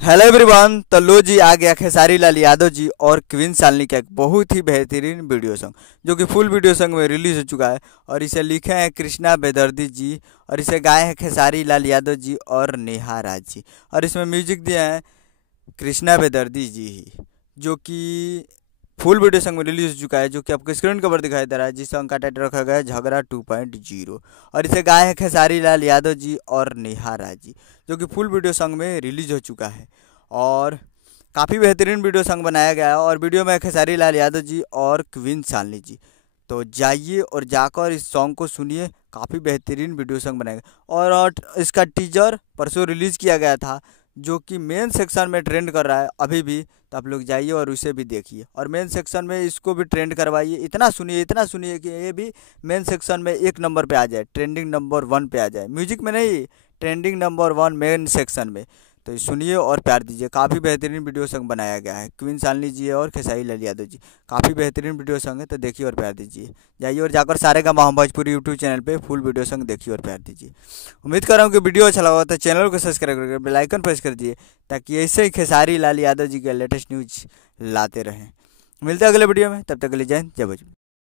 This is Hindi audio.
Hello everyone. तो लो जी आ गया खेसारी लाल यादव जी और क्वीन शालिनी का एक बहुत ही बेहतरीन वीडियो सॉन्ग जो कि फुल वीडियो सॉन्ग में रिलीज हो चुका है। और इसे लिखे हैं कृष्णा बेदर्दी जी और इसे गाए हैं खेसारी लाल यादव जी और नेहा राज जी। और इसमें म्यूजिक दिए हैं कृष्णा बेदर्दी जी ही, जो कि फुल वीडियो सॉन्ग में रिलीज हो चुका है, जो कि आपको स्क्रीन कवर दिखाई दे रहा है। जिस सॉन्ग का टाइटल रखा गया है झगड़ा 2.0। और इसे गाए हैं खेसारी लाल यादव जी और नेहा राज जी, जो कि फुल वीडियो सॉन्ग में रिलीज हो चुका है। और काफ़ी बेहतरीन वीडियो सॉन्ग बनाया गया है। और वीडियो में खेसारी लाल यादव जी और क्वीन शालिनी जी। तो जाइए और जाकर इस सॉन्ग को सुनिए, काफ़ी बेहतरीन वीडियो सॉन्ग बनाया गया। और इसका टीजर परसों रिलीज़ किया गया था, जो कि मेन सेक्शन में ट्रेंड कर रहा है अभी भी। तो आप लोग जाइए और उसे भी देखिए और मेन सेक्शन में इसको भी ट्रेंड करवाइए। इतना सुनिए कि ये भी मेन सेक्शन में 1 नंबर पे आ जाए, ट्रेंडिंग नंबर 1 पे आ जाए। म्यूजिक में नहीं, ट्रेंडिंग नंबर 1 मेन सेक्शन में। तो सुनिए और प्यार दीजिए। काफ़ी बेहतरीन वीडियो सॉन्ग बनाया गया है। क्वीन शालिनी जी और खेसारी लाल यादव जी, काफ़ी बेहतरीन वीडियो सॉन्ग है। तो देखिए और प्यार दीजिए। जाइए और जाकर सारेगामा हम भोजपुरी यूट्यूब चैनल पे फुल वीडियो सॉन्ग देखिए और प्यार दीजिए। उम्मीद कर रहा हूँ कि वीडियो अच्छा लगा तो चैनल को सब्सक्राइब करके बेल आइकन प्रेस कर दीजिए, ताकि ऐसे ही खेसारी लाल यादव जी के लेटेस्ट न्यूज लाते रहें। मिलते हैं अगले वीडियो में, तब तक के लिए जय हिंद, जय भोजपुरी।